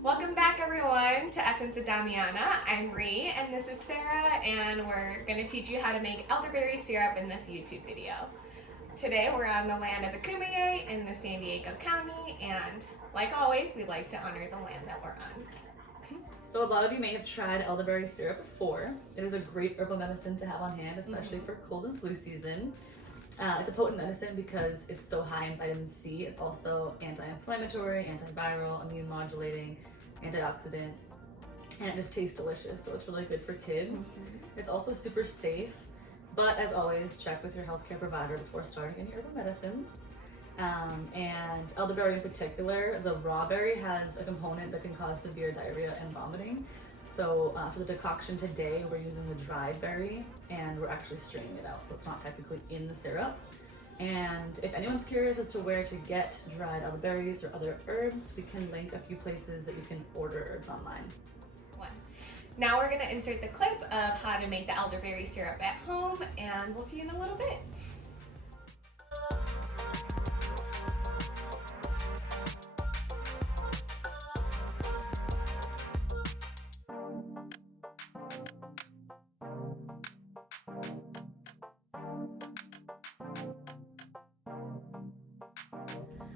Welcome back everyone to Essence of Damiana. I'm Ree and this is Sarah and we're going to teach you how to make elderberry syrup in this YouTube video. Today we're on the land of the Kumeyaay in the San Diego County, and like always we like to honor the land that we're on. So a lot of you may have tried elderberry syrup before. It is a great herbal medicine to have on hand, especially for cold and flu season. It's a potent medicine because it's so high in vitamin C. It's also anti-inflammatory, antiviral, immune modulating, antioxidant, and it just tastes delicious. So it's really good for kids. It's also super safe, but as always, check with your healthcare provider before starting any herbal medicines. And elderberry in particular, the raw berry has a component that can cause severe diarrhea and vomiting. So for the decoction today, we're using the dried berry and we're actually straining it out, so it's not technically in the syrup. And if anyone's curious as to where to get dried elderberries or other herbs, we can link a few places that you can order herbs online. Now we're going to insert the clip of how to make the elderberry syrup at home, and we'll see you in a little bit.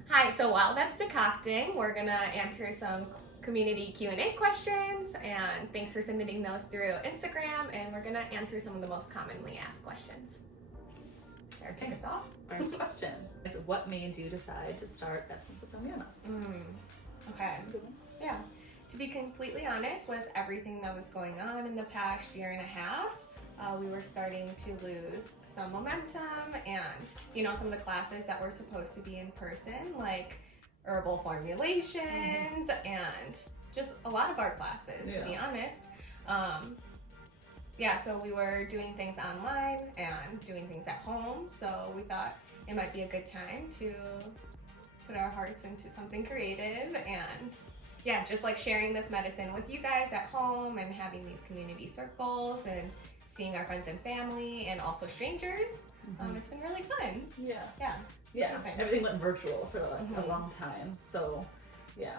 Hi, so while that's decocting, we're gonna answer some community Q&A questions, and thanks for submitting those through Instagram, and we're gonna answer some of the most commonly asked questions. Sarah, kick us off. First question is, what made you decide to start Essence of Damiana? Okay. Yeah. To be completely honest, with everything that was going on in the past year and a half, we were starting to lose some momentum, and some of the classes that were supposed to be in person, like herbal formulations and just a lot of our classes, to be honest. So we were doing things online and doing things at home, so we thought it might be a good time to put our hearts into something creative and just like sharing this medicine with you guys at home and having these community circles and seeing our friends and family and also strangers. It's been really fun. Yeah. Everything went virtual for a long time, so it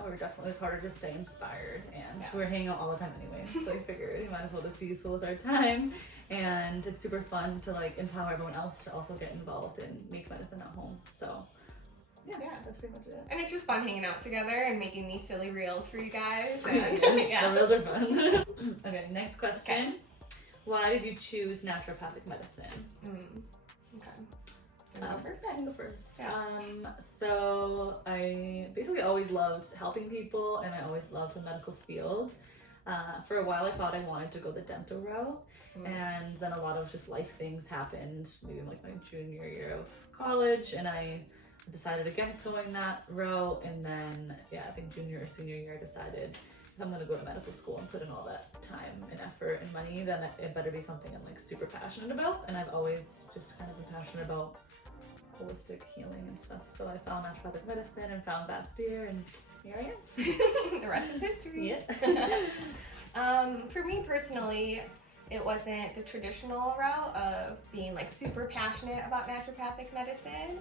was harder to stay inspired, and we were hanging out all the time anyway, so we figured we might as well just be useful with our time, and it's super fun to like empower everyone else to also get involved and make medicine at home. So that's pretty much it. And it's just fun hanging out together and making these silly reels for you guys. And, the reels are fun. Okay, next question. Okay. Why did you choose naturopathic medicine? Okay. Can I go first? I can go first. Yeah. So I basically always loved helping people, and I always loved the medical field. For a while I thought I wanted to go the dental route, and then a lot of just life things happened, maybe like my junior year of college, and I decided against going that route, and then I think junior or senior year I decided if I'm gonna go to medical school and put in all that time and effort and money, then it better be something I'm like super passionate about, and I've always just kind of been passionate about holistic healing and stuff. So I found naturopathic medicine and found Bastyr, and here I am. The rest is history. For me personally, it wasn't the traditional route of being like super passionate about naturopathic medicine.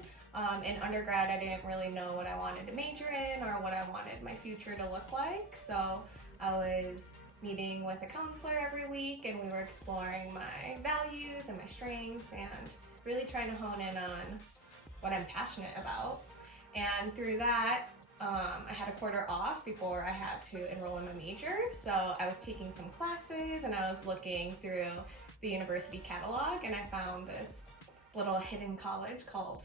In undergrad, I didn't really know what I wanted to major in or what I wanted my future to look like. So I was meeting with a counselor every week, and we were exploring my values and my strengths and really trying to hone in on what I'm passionate about. And through that, I had a quarter off before I had to enroll in my major. So I was taking some classes and I was looking through the university catalog, and I found this little hidden college called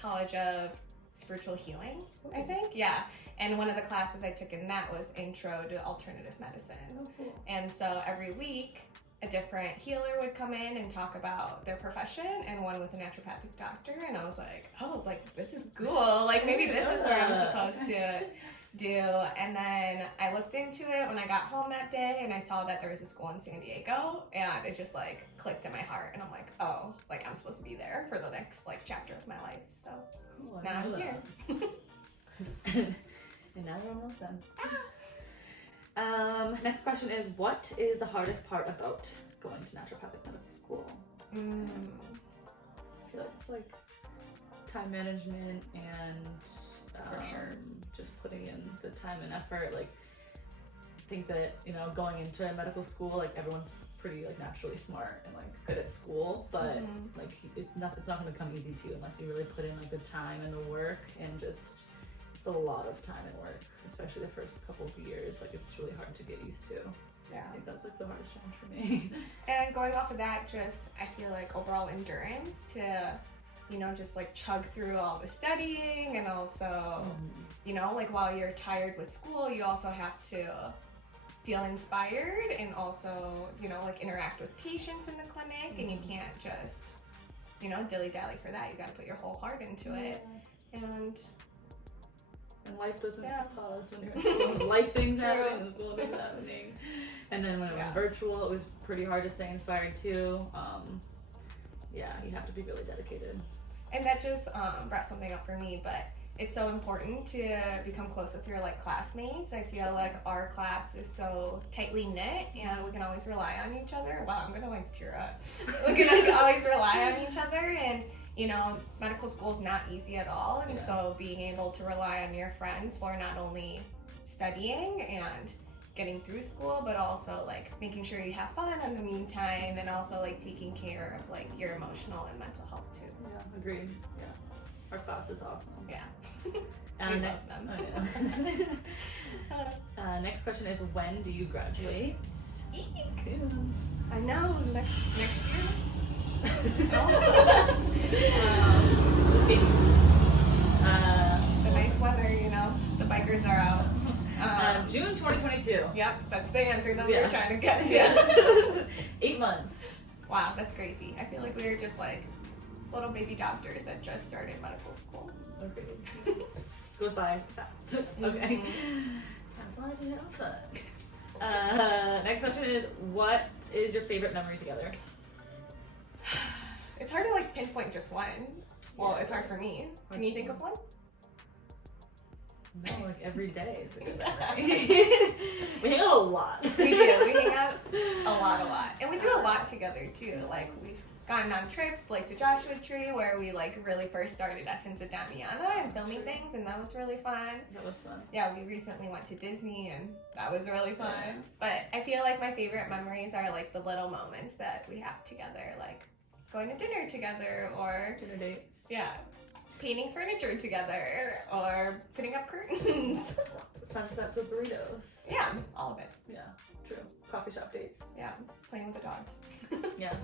College of Spiritual Healing, I think. And one of the classes I took in that was Intro to Alternative Medicine. And so every week a different healer would come in and talk about their profession, and one was a naturopathic doctor, and I was like, oh, like this is cool, like maybe this is where I'm supposed to do. And then I looked into it when I got home that day, and I saw that there was a school in San Diego, and it just like clicked in my heart, and I'm like, oh, like I'm supposed to be there for the next like chapter of my life. So now I'm here. And now we're almost done. Next question is, what is the hardest part about going to naturopathic medical school? I feel like it's like time management and for sure, just putting in the time and effort. Like think that, you know, going into medical school, like everyone's pretty like naturally smart and like good at school, but like it's not going to come easy to you unless you really put in like the time and the work, and just it's a lot of time and work, especially the first couple of years. Like it's really hard to get used to. Yeah. I think that's like the hardest challenge for me. And going off of that, just I feel like overall endurance to, you know, just like chug through all the studying, and also, you know, like while you're tired with school, you also have to feel inspired and also, you know, like interact with patients in the clinic, and you can't just, you know, dilly-dally for that. You got to put your whole heart into it. And life doesn't pause when you're in school. Life things happening, and school things happening. And then when it went virtual, it was pretty hard to stay inspired too. Yeah, you have to be really dedicated. And that just brought something up for me, but it's so important to become close with your like classmates. I feel like our class is so tightly knit, and we can always rely on each other. Wow, I'm gonna like tear up. We can like, always rely on each other, and you know, medical school is not easy at all, and so being able to rely on your friends for not only studying and getting through school, but also like making sure you have fun in the meantime, and also like taking care of like your emotional and mental health too. Yeah, agreed. Yeah, our class is awesome. Yeah. And next, next question is, when do you graduate? Soon. I know, next year. The nice weather, you know, the bikers are out. June 2022. Yep, that's the answer that we were trying to get to. Yes. 8 months. Wow, that's crazy. I feel like we were just like little baby doctors that just started medical school. Okay. Goes by fast. Okay. Time flies when you have fun. Next question is, what is your favorite memory together? It's hard to like pinpoint just one. Well, it's hard for me. Can you think of one? No, like every day is a good memory. We hang out a lot. We do. We hang out a lot. And we do a lot together too. Like we've gone on trips like to Joshua Tree, where we like really first started Essence of Damiana and filming things, and that was really fun. That was fun. Yeah, we recently went to Disney, and that was really fun. Yeah. But I feel like my favorite memories are like the little moments that we have together, like going to dinner together, or dinner dates. Yeah. Painting furniture together, or putting up curtains. Sunsets with burritos. Yeah, all of it. Yeah, true. Coffee shop dates. Yeah, playing with the dogs. Yeah,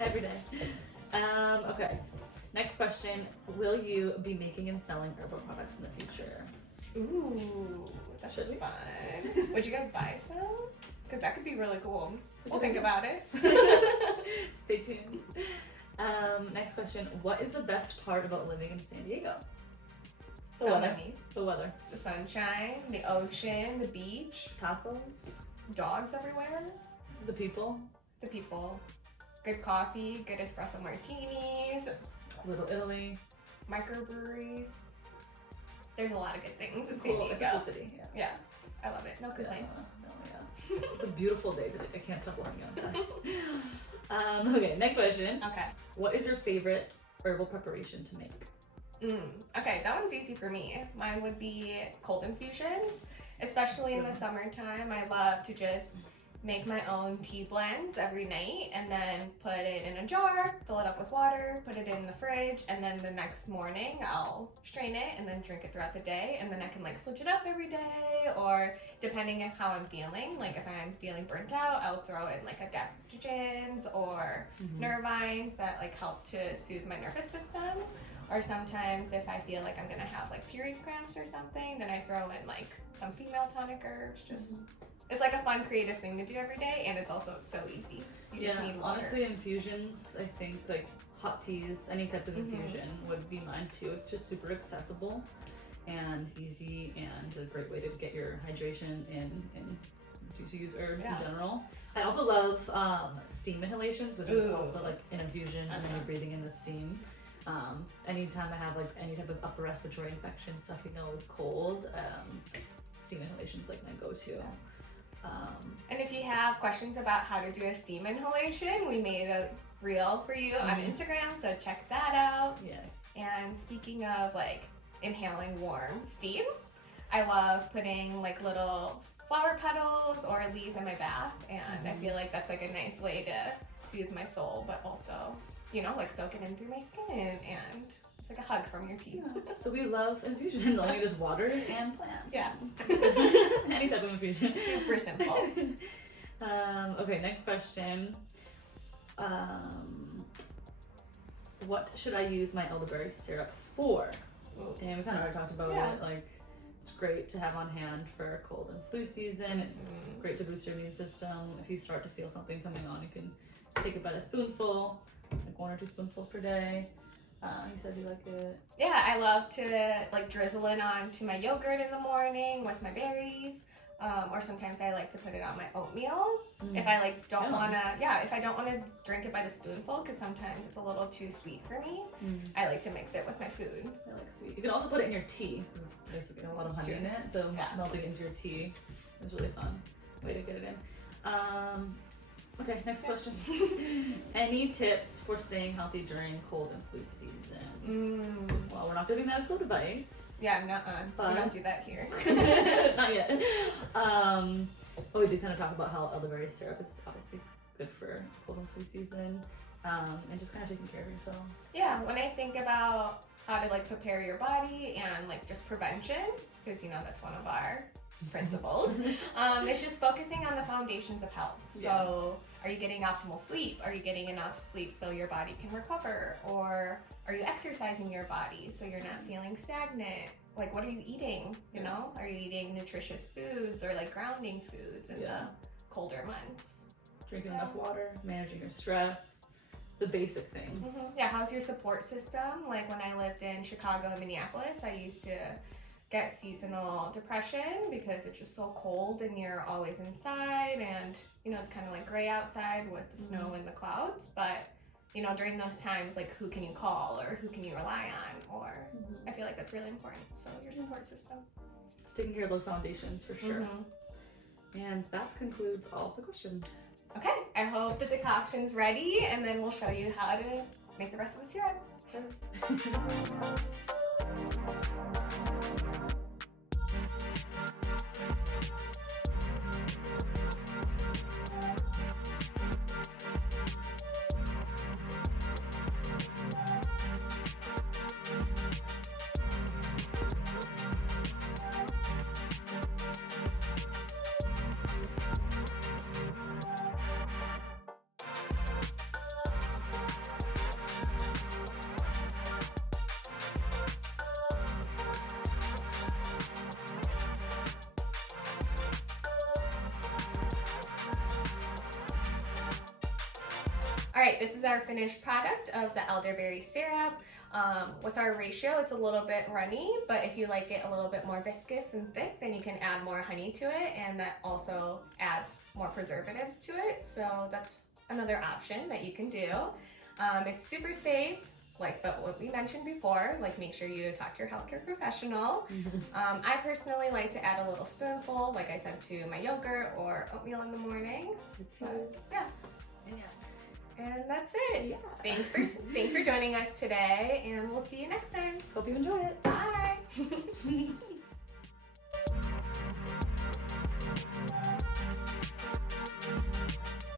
every day. Okay, next question. Will you be making and selling herbal products in the future? Ooh, that's really fun. Would you guys buy some? Because that could be really cool. We'll think about it. Stay tuned. Next question. What is the best part about living in San Diego? So many. The weather. The sunshine, the ocean, the beach. Tacos. Dogs everywhere. The people. The people. Good coffee, good espresso martinis. Little Italy. Microbreweries. There's a lot of good things in San Diego. It's a cool city. Yeah. I love it. No complaints. It's a beautiful day today. I can't stop looking outside. Okay, next question. Okay. What is your favorite herbal preparation to make? Okay, that one's easy for me. Mine would be cold infusions, especially in the summertime. I love to just make my own tea blends every night, and then put it in a jar, fill it up with water, put it in the fridge, and then the next morning I'll strain it and then drink it throughout the day, and then I can like switch it up every day, or depending on how I'm feeling, like if I'm feeling burnt out, I'll throw in like adaptogens or nervines that like help to soothe my nervous system. Or sometimes if I feel like I'm gonna have like period cramps or something, then I throw in like some female tonic herbs. Just it's like a fun creative thing to do every day, and it's also so easy. You just need water. Honestly, infusions, I think like hot teas, any type of infusion would be mine too. It's just super accessible and easy, and a great way to get your hydration and to use herbs in general. I also love steam inhalations, which is also like an infusion, and then you're breathing in the steam. Anytime I have like any type of upper respiratory infection, stuff you know is cold, steam inhalation is like my go-to. And if you have questions about how to do a steam inhalation, we made a reel for you on Instagram, so check that out. Yes. And speaking of like inhaling warm steam, I love putting like little flower petals or leaves in my bath, and I feel like that's like a nice way to soothe my soul, but also, you know, like soak it in through my skin, and it's like a hug from your teeth. Yeah. So we love infusions. All you need is water and plants. Yeah. Any type of infusion. Super simple. Okay, next question. What should I use my elderberry syrup for? And we kind of already talked about it. Like, it's great to have on hand for cold and flu season. It's great to boost your immune system. If you start to feel something coming on, you can take about a spoonful, like 1 or 2 spoonfuls per day. You said you like it. Yeah, I love to like drizzle it onto my yogurt in the morning with my berries. Or sometimes I like to put it on my oatmeal. If I like don't wanna, if I don't wanna drink it by the spoonful, because sometimes it's a little too sweet for me, I like to mix it with my food. I like sweet. You can also put it in your tea, because there's a lot of honey in it, so melting into your tea is really fun way to get it in. Okay, next question. Any tips for staying healthy during cold and flu season? Well, we're not giving medical advice. Yeah, we don't do that here. Not yet. But we did kind of talk about how elderberry syrup is obviously good for cold and flu season, and just kind of taking care of yourself. Yeah, when I think about how to like prepare your body and like just prevention, because you know that's one of our principles, it's just focusing on the foundations of health. So are you getting optimal sleep? Are you getting enough sleep so your body can recover? Or are you exercising your body so you're not feeling stagnant? Like, what are you eating? You know, are you eating nutritious foods or like grounding foods in the colder months? Drinking enough water, managing your stress, the basic things. Yeah, how's your support system? Like when I lived in Chicago and Minneapolis, I used to get seasonal depression because it's just so cold and you're always inside, and you know it's kind of like gray outside with the snow and the clouds, but you know during those times, like who can you call or who can you rely on? Or I feel like that's really important. So your support system, taking care of those foundations for sure. And that concludes all of the questions. Okay, I hope the decoction's ready, and then we'll show you how to make the rest of the syrup. All right, this is our finished product of the elderberry syrup. With our ratio, it's a little bit runny, but if you like it a little bit more viscous and thick, then you can add more honey to it, and that also adds more preservatives to it. So that's another option that you can do. It's super safe, but what we mentioned before, like make sure you talk to your healthcare professional. I personally like to add a little spoonful, like I said, to my yogurt or oatmeal in the morning. And that's it. Thanks for joining us today, and we'll see you next time. Hope you enjoy it. Bye.